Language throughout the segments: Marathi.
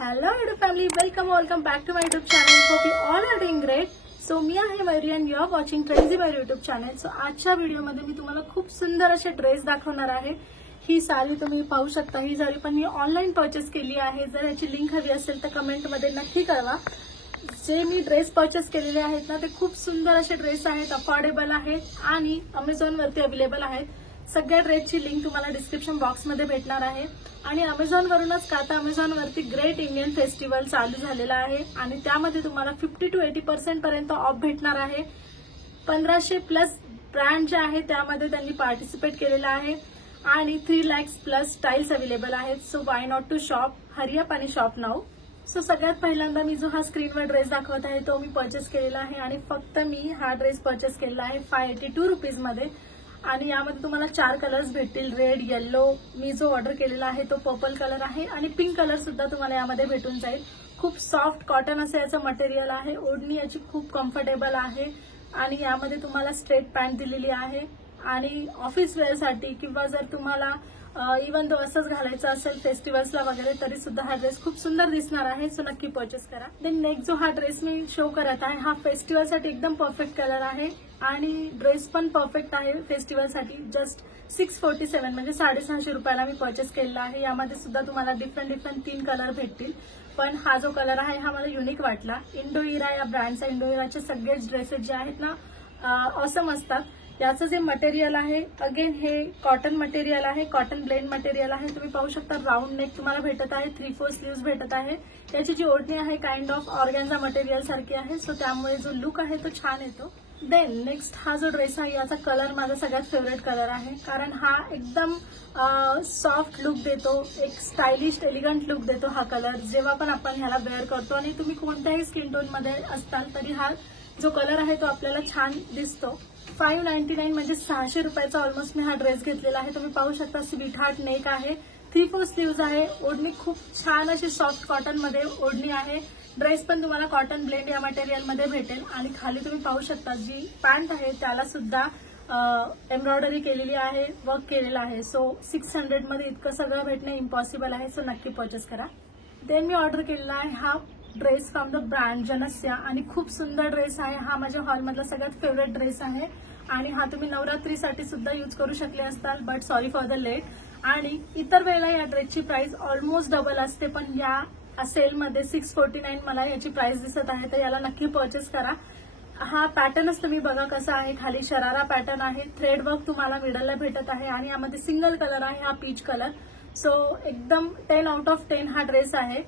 Hello YouTube family, welcome back to my YouTube channel. Hope you all are doing great. So मी आहे Mayuri and you are watching trendy by YouTube channel. So आजच्या व्हिडिओमध्ये मी तुम्हाला खूप सुंदर असे ड्रेस दाखवणार आहे. ही साडी तुम्ही पाहू शकता. ही साडी पण मी ऑनलाईन परचेस केली आहे. जर याची लिंक हवी असेल तर कमेंटमध्ये नक्की कळवा. जे मी ड्रेस परचेस केलेले आहेत ना, ते खूप सुंदर असे ड्रेस आहेत, अफोर्डेबल आहेत आणि अमेझॉन वरती अवेलेबल आहेत. सगळ्या ड्रेसची लिंक तुम्हाला डिस्क्रिप्शन बॉक्समध्ये भेटणार आहे. आणि अमेझॉन वरूनच का तर अमेझॉन वरती ग्रेट इंडियन फेस्टिवल चालू झालेला आहे आणि त्यामध्ये तुम्हाला 50 to 80% पर्यंत ऑफ भेटणार आहे. 1500 प्लस ब्रँड जे आहे त्यामध्ये त्यांनी पार्टिसिपेट केलेला आहे आणि 3 lakhs प्लस स्टाईल्स अवेलेबल आहेत. So why not to shop, hurry up आणि शॉप नाऊ. सो सगळ्यात पहिल्यांदा मी जो हा स्क्रीनवर ड्रेस दाखवत आहे तो मी परचेस केलेला आहे आणि फक्त मी हा ड्रेस परचेस केलेला आहे 582 रुपीजमध्ये. आणि यामध्ये तुम्हाला 4 कलर्स भेटतील, रेड, येल्लो. मी जो ऑर्डर केलेला आहे तो पर्पल कलर आहे आणि पिंक कलर सुद्धा तुम्हाला यामध्ये भेटून जाईल. खूप सॉफ्ट कॉटन असं याचं मटेरियल आहे. ओढणी याची खूप कम्फर्टेबल आहे आणि यामध्ये तुम्हाला स्ट्रेट पॅन्ट दिलेली आहे. आणि ऑफिस वेअरसाठी किंवा जर तुम्हाला इव्हन तो असंच घालायचं असेल फेस्टिवल्सला वगैरे तरी सुद्धा हा ड्रेस खूप सुंदर दिसणार आहे. सो नक्की परचेस करा. देन नेक्स्ट जो हा ड्रेस मी शो करत आहे हा फेस्टिवलसाठी एकदम परफेक्ट कलर आहे आणि ड्रेस पण परफेक्ट आहे फेस्टिवलसाठी. जस्ट 647 म्हणजे 650 रुपयाला मी परचेस केलेला आहे. यामध्ये सुद्धा तुम्हाला डिफरंट 3 कलर भेटतील. पण हा जो कलर आहे हा मला युनिक वाटला. इंडो इरा या ब्रँडचा, इंडो इराचे सगळेच ड्रेसेस जे आहेत ना ऑसम असतात. याचं जे मटेरियल आहे अगेन हे कॉटन मटेरियल आहे, कॉटन ब्लेंड मटेरियल आहे. तुम्ही पाहू शकता राऊंड नेक तुम्हाला भेटत आहे, 3/4 स्लीव्स भेटत आहे. याची जी ओढणी आहे काइंड ऑफ ऑर्गॅन्झा मटेरियल सारखी आहे. सो त्यामुळे जो लुक आहे तो छान येतो. देन नेक्स्ट हा जो ड्रेस आहे याचा कलर माझा सगळ्यात फेवरेट कलर आहे. कारण हा एकदम सॉफ्ट लुक देतो, एक स्टायलिश एलिगंट लुक देतो हा कलर जेव्हा पण आपण ह्याला वेअर करतो. आणि तुम्ही कोणत्याही स्किन टोन मध्ये असताल तरी हा जो कलर आहे तो आपल्याला छान दिसतो. 599 म्हणजे 600 रुपयाचा ऑलमोस्ट मी हा ड्रेस घेतलेला आहे. तुम्ही पाहू शकता स्वीट हार्ट नेक आहे, 3/4 स्लीव्ज आहे. ओढणी खूप छान अशी सॉफ्ट कॉटन मध्ये ओढणी आहे. ड्रेस पण तुम्हाला कॉटन ब्लेंड या मटेरियल मध्ये भेटेल. आणि खाली तुम्ही पाहू शकता जी पॅन्ट आहे त्याला सुद्धा एम्ब्रॉयडरी केलेली आहे, वर्क केलेला आहे. सो 600 मध्ये इतकं सगळं भेटणं इम्पॉसिबल आहे. सो नक्की परचेस करा. देन मी ऑर्डर केलेला आहे हा ड्रेस फ्रॉम द ब्रँड जनस्या आणि खूप सुंदर ड्रेस आहे. हा माझ्या हॉलमधला सगळ्यात फेवरेट ड्रेस आहे आणि हा तुम्ही नवरात्रीसाठी सुद्धा यूज करू शकले असताल. But sorry for the late. आणि इतर वेळेला या ड्रेसची प्राइस ऑलमोस्ट डबल असते, पण या सेलमध्ये 649 मला याची प्राइस दिसत आहे. तर याला नक्की परचेस करा. हा पॅटर्नच तुम्ही बघा कसा आहे. खाली शरारा पॅटर्न आहे, थ्रेड वर्क तुम्हाला मिडलला भेटत आहे आणि यामध्ये सिंगल कलर आहे हा पीच कलर. सो एकदम 10 आउट ऑफ 10 हा ड्रेस आहे.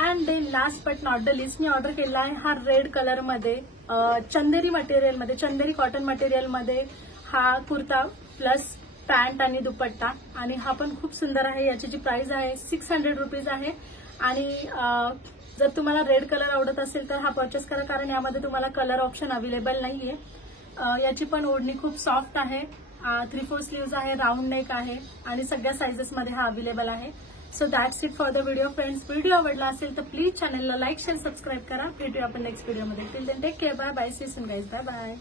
And then last but not the least मी ऑर्डर केला आहे हा रेड कलर मध्ये चंदेरी मटेरियलमध्ये, चंदेरी कॉटन मटेरियलमध्ये हा कुर्ता प्लस पॅन्ट आणि दुपट्टा. आणि हा पण खूप सुंदर आहे. याची जी प्राइस आहे 600 रुपीज आहे. आणि जर तुम्हाला रेड कलर आवडत असेल तर हा परचेस करा, कारण यामध्ये तुम्हाला कलर ऑप्शन अवेलेबल नाहीये. याची पण ओढणी खूप सॉफ्ट आहे, 3/4 स्लीव्ज आहे, राऊंड नेक आहे आणि सगळ्या साइजेसमध्ये हा अवेलेबल आहे. So that's it for the video friends. Video आवडला असेल तर प्लीज चॅनलला लाईक, शेअर, सबस्क्राईब करा. भेटूया आपण नेक्स्ट व्हिडिओमध्ये. Till then take care, bye bye, see you soon guys, bye bye.